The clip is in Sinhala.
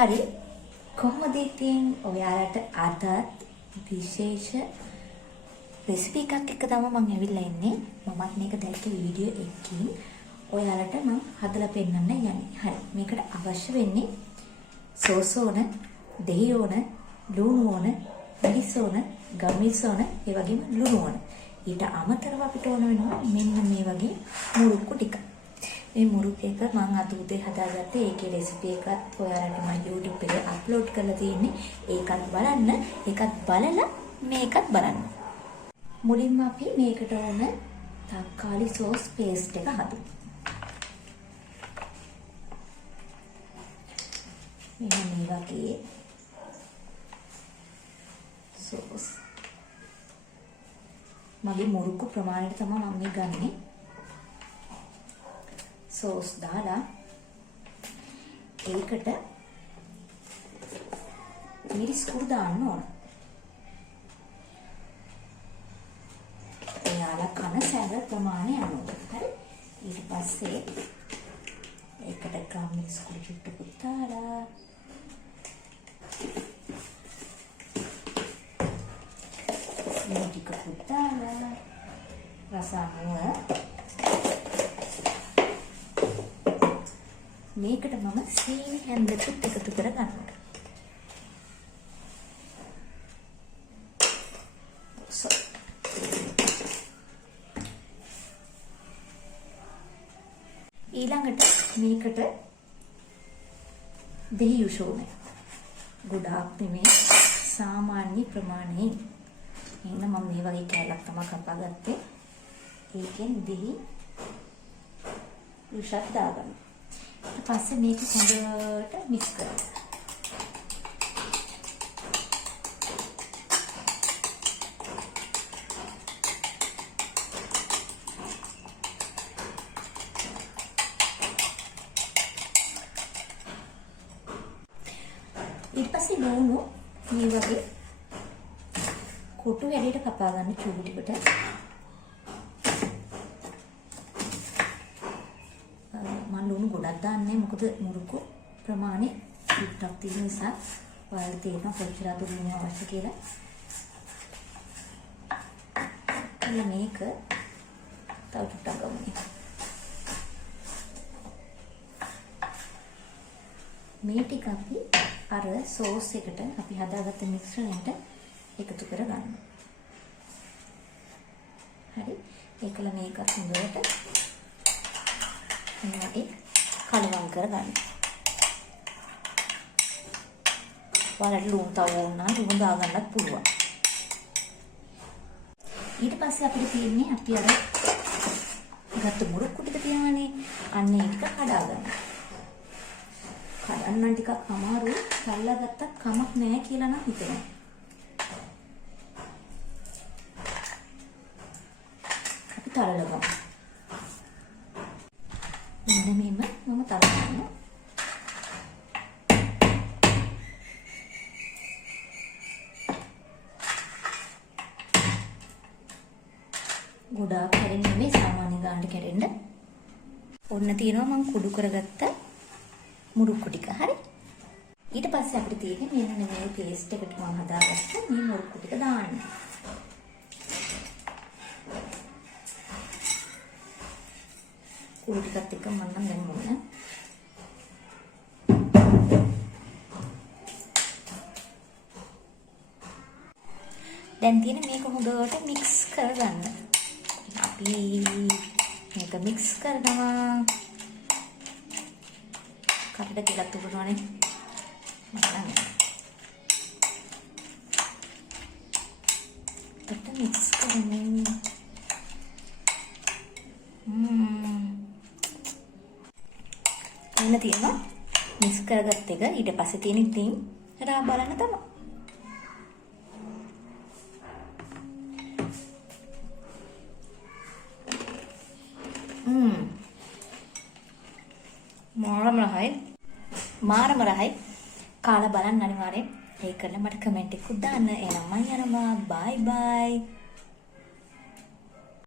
හරි කොහොමද ඉතින් ඔයාලට අදත් විශේෂ රෙසිපි එකක් එක්ක තමයි මම ඇවිල්ලා ඉන්නේ. මමත් මේක දැක්ක වීඩියෝ එකකින් ඔයාලට මම හදලා පෙන්නන්න යන්නේ. හරි මේකට අවශ්‍ය වෙන්නේ සෝස් ඕන, දහි ඕන, ලුණු ඕන, මිරිස් ඕන, ගම්මිරිස් ඕන, ඒ වගේම ලුණු ඕන. ඊට අමතරව අපිට ඕන වෙනවා මෙන්න මේ වගේ මුරුක්කු ටික. මේ මුරුක් එක මම අද උදේ හදාගත්තේ. ඒකේ රෙසිපි එකත් ඔයාලට මම YouTube එකේ අප්ලෝඩ් කරලා තියෙන්නේ. ඒකත් බලන්න. ඒකත් බලලා මේකත් බලන්න. මුලින්ම අපි මේකට ඕන තක්කාලි සෝස් පේස්ට් එක හදමු. මෙන්න මේ වගේ සෝස්. මගේ මුරුක්කු ප්‍රමාණයට තමයි මම මේ ගන්නේ. සෝස් දාලා ඒකට මිරිස් කුඩු දාන්න ඕන. එයාලා කන සැර ප්‍රමාණය අනුව. හරි. ඊට පස්සේ ඒකට ගම්මිරිස් කුඩු චුට්ටකුත් දාලා මේ ටිකකුත් දාලා රස අනුව මේකට මම සීනි හැන්දකුත් එකතු කර ගන්නවා. ඊළඟට මේකට දහි යොෂෝනේ. ගොඩාක් නෙමෙයි සාමාන්‍ය ප්‍රමාණයෙන්. එහෙනම් මම මේ වගේ කෑල්ලක් තමයි කපාගත්තේ. ඒකෙන් දහි යොෂක් දාගන්න. ඊට පස්සේ මේක හොඳට මික්ස් කරගන්න. ඊට පස්සේ ලුණු මේ වගේ කොටු හැඩයට කපා ගන්න චූටි ටිකට. ලුණු ගොඩක් දාන්නේ මොකද මුරුකු ප්‍රමාණය ටිකක් තියෙන නිසා ඔයාලට තේරෙනවා කොච්චර ලුණු අවශ්‍ය කියලා. එන්න මේක තව ටිකක් ගමු. මේ ටික අපි අර සෝස් එකට අපි හදාගත්ත මිශ්‍රණයට එකතු කරගන්න. හරි. ඒකල මේක හොඳට මේ කලවම් කරගන්න. ඔයාලට ලුණු තව ඕන නම් ලුණු දාගන්නත් පුළුවන්. ඊට පස්සේ අපිට තියෙන්නේ අපි අර ගත්ත මුරුක්කු ටික තියෙනවානේ. අන්න ඒක කඩා ගන්න. කඩන්න ටිකක් අමාරුයි. කල්ලා ගත්තත් කමක් නැහැ කියලා නම් හිතෙනවා. අපි තලලා ගමු. මෙන්න මෙහෙම මම තලනවා. ගොඩාක් කැරෙන්නේ නෙමෙයි සාමාන්‍ය ගානට කැරෙන්න. ඔන්න තියෙනවා මම කුඩු කරගත්ත මුරුක්කු ටික. හරි. ඊට පස්සේ අපිට තියෙන්නේ මෙන්න මේ පේස්ට් එකට මම හදාගත්ත මේ මුරුක්කු ටික දාන්න. කුඩු ටිකත් එක්ක මම නම් දැන් මොන දැන් තියෙන මේක හොඳට මික්ස් කරගන්න. අපි මේක මික්ස් කරනවා. කටට ටිකක් උරනවානේ. මම මික්ස් කරමු. එන්න තියෙනවා මික්ස් කරගත්ත එක. ඊට පස්සේ තියෙන ඉතින් රා බලන්න තමයි. මාරම රහයි. කාලා බලන්න අනිවාර්යෙන්. ඒක කරලා මට කමෙන්ට් එකක් දාන්න. එහෙනම් මම යනවා. බයි බයි.